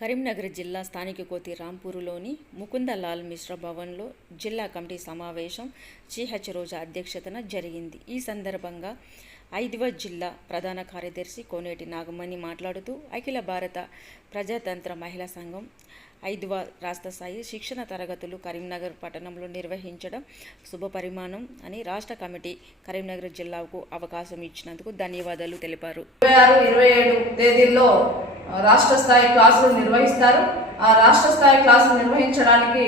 కరీంనగర్ జిల్లా స్థానిక కోతి రాంపూరులోని ముకుందలాల్ మిశ్రా భవన్లో జిల్లా కమిటీ సమావేశం సిహెచ్ రోజా అధ్యక్షతన జరిగింది. ఈ సందర్భంగా 5వ జిల్లా ప్రధాన కార్యదర్శి కోనేటి నాగమణి మాట్లాడుతూ అఖిల భారత ప్రజాతంత్ర మహిళా సంఘం 5వ రాష్ట్ర స్థాయి శిక్షణ తరగతులు కరీంనగర్ పట్టణంలో నిర్వహించడం శుభపరిమాణం అని రాష్ట్ర కమిటీ కరీంనగర్ జిల్లాకు అవకాశం ఇచ్చినందుకు ధన్యవాదాలు తెలిపారు. 26-27 తేదీల్లో రాష్ట్ర స్థాయి క్లాసులు నిర్వహిస్తారు. ఆ రాష్ట్ర స్థాయి క్లాసులు నిర్వహించడానికి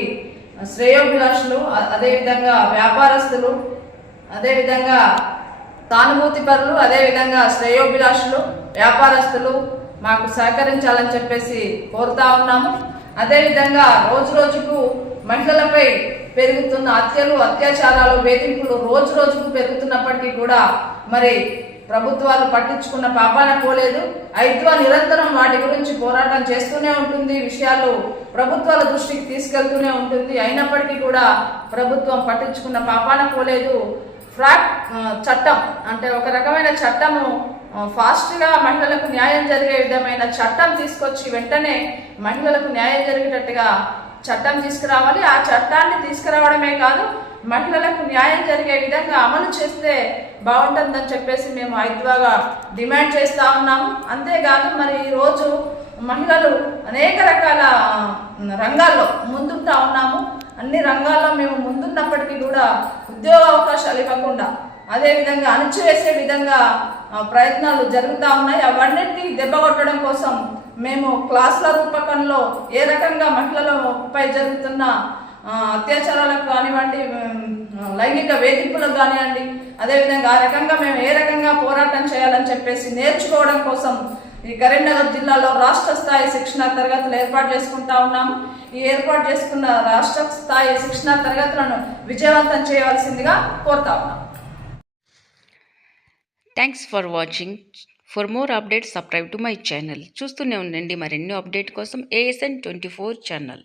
శ్రేయోభిలాషులు, అదేవిధంగా వ్యాపారస్తులు, అదేవిధంగా సానుభూతి పరులు, అదేవిధంగా శ్రేయోభిలాషులు, వ్యాపారస్తులు మాకు సహకరించాలని చెప్పేసి కోరుతా ఉన్నాము. అదేవిధంగా రోజు రోజుకు మహిళలపై పెరుగుతున్న హత్యలు, అత్యాచారాలు, వేధింపులు రోజు రోజుకు పెరుగుతున్నప్పటికీ కూడా మరి ప్రభుత్వాలు పట్టించుకున్న పాపాన పోలేదు. ఐద్వా నిరంతరం వాటి గురించి పోరాటం చేస్తూనే ఉంటుంది, విషయాలు ప్రభుత్వాల దృష్టికి తీసుకెళ్తూనే ఉంటుంది. అయినప్పటికీ కూడా ప్రభుత్వం పట్టించుకున్న పాపాన పోలేదు. ఫ్రాక్ చట్టం అంటే ఒక రకమైన చట్టము ఫాస్ట్గా మహిళలకు న్యాయం జరిగే విధమైన చట్టం తీసుకొచ్చి వెంటనే మహిళలకు న్యాయం జరిగేటట్టుగా చట్టం తీసుకురావాలి. ఆ చట్టాన్ని తీసుకురావడమే కాదు, మహిళలకు న్యాయం జరిగే విధంగా అమలు చేస్తే బాగుంటుందని చెప్పేసి మేము ఐద్వాగా డిమాండ్ చేస్తూ ఉన్నాము. అంతేకాదు మరి ఈరోజు మహిళలు అనేక రకాల రంగాల్లో ముందుంటా ఉన్నాము. అన్ని రంగాల్లో మేము ముందున్నప్పటికీ కూడా ఉద్యోగ అవకాశాలు ఇవ్వకుండా, అదేవిధంగా అణచివేసే విధంగా ప్రయత్నాలు జరుగుతూ ఉన్నాయి. అవన్నిటినీ దెబ్బకొట్టడం కోసం మేము క్లాసుల రూపకంలో ఏ రకంగా మహిళలపై జరుగుతున్న అత్యాచారాలకు కానివ్వండి, లైంగిక వేధింపులకు కానివ్వండి, అదేవిధంగా ఆ రకంగా మేము ఏ రకంగా పోరాటం చేయాలని చెప్పేసి నేర్చుకోవడం కోసం ఈ కరీంనగర్ జిల్లాలో రాష్ట్ర స్థాయి శిక్షణ తరగతులు ఏర్పాటు చేసుకుంటా ఉన్నాము. ఈ ఏర్పాటు చేసుకున్న రాష్ట్ర స్థాయి శిక్షణ తరగతులను విజయవంతం చేయవలసిందిగా కోరుతా ఉన్నాం. Thanks for watching. For more updates subscribe to my channel. చూస్తూనే ఉండండి మరెన్నో అప్డేట్ కోసం ASN 24 ఛానల్.